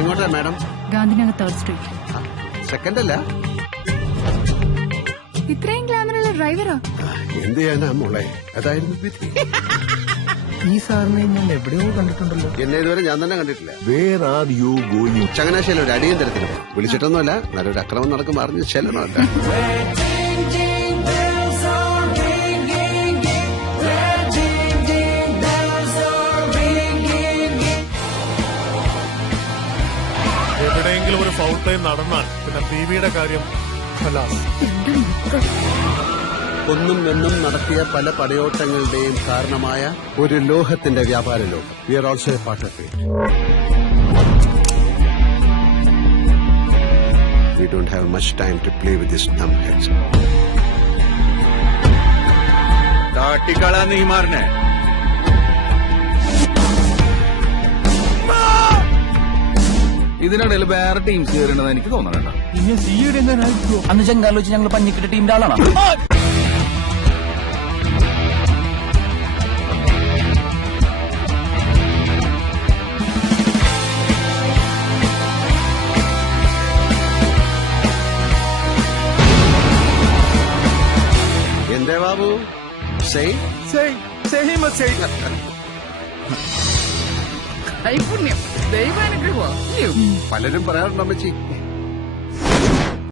എങ്ങോട്ടാ madam? Gandhinagar 3rd street. Second അല്ല, ഇത്രയും ഗ്ലാമറുള്ള ഡ്രൈവറാ? എന്ത് ചെയ്യാനാ മോളെ, അതായിരുന്നു വിധി. ഈ സാറിനെ ഞാൻ എവിടെയോ കണ്ടിട്ടുണ്ടല്ലോ. എന്നെ ഇതുവരെ ഞാൻ തന്നെ കണ്ടിട്ടില്ല. Where are you going? Changanassery ഒരു അടിയും തരത്തില്ല. വിളിച്ചിട്ടൊന്നുമല്ല, നല്ലൊരു അക്രമം നടക്കും അറിഞ്ഞ് ചെല്ലണമല്ല. എവിടെയെങ്കിലും ഒരു ഫൗൾ പ്ലേ നടന്നാൽ പിന്നെ ബീവിയുടെ കാര്യം ഒന്നും എന്നും നടത്തിയ പല പടയോട്ടങ്ങളുടെയും കാരണമായ ഒരു ലോഹത്തിന്റെ വ്യാപാര ലോകം. We are also a part of it. We don't have much time to play with these dumb heads. टिकाड़ा नहीं मारना है. ഇതിനിടയിൽ വേറെ ടീംസ് കയറേണ്ടത് എനിക്ക് തോന്നണ. പിന്നെ സിയുടെ എങ്ങനെയായിരിക്കുമോ? അന്ന് ചെങ്കാലോ വെച്ച് ഞങ്ങൾ പഞ്ഞിക്കിട്ട ടീമിന്റെ ആളാണ്. എന്തേ ബാബു, കൈപുണ്യം, ദൈവാനുഗ്രഹം. പലരും പറയാറുണ്ട് അമ്മച്ചി.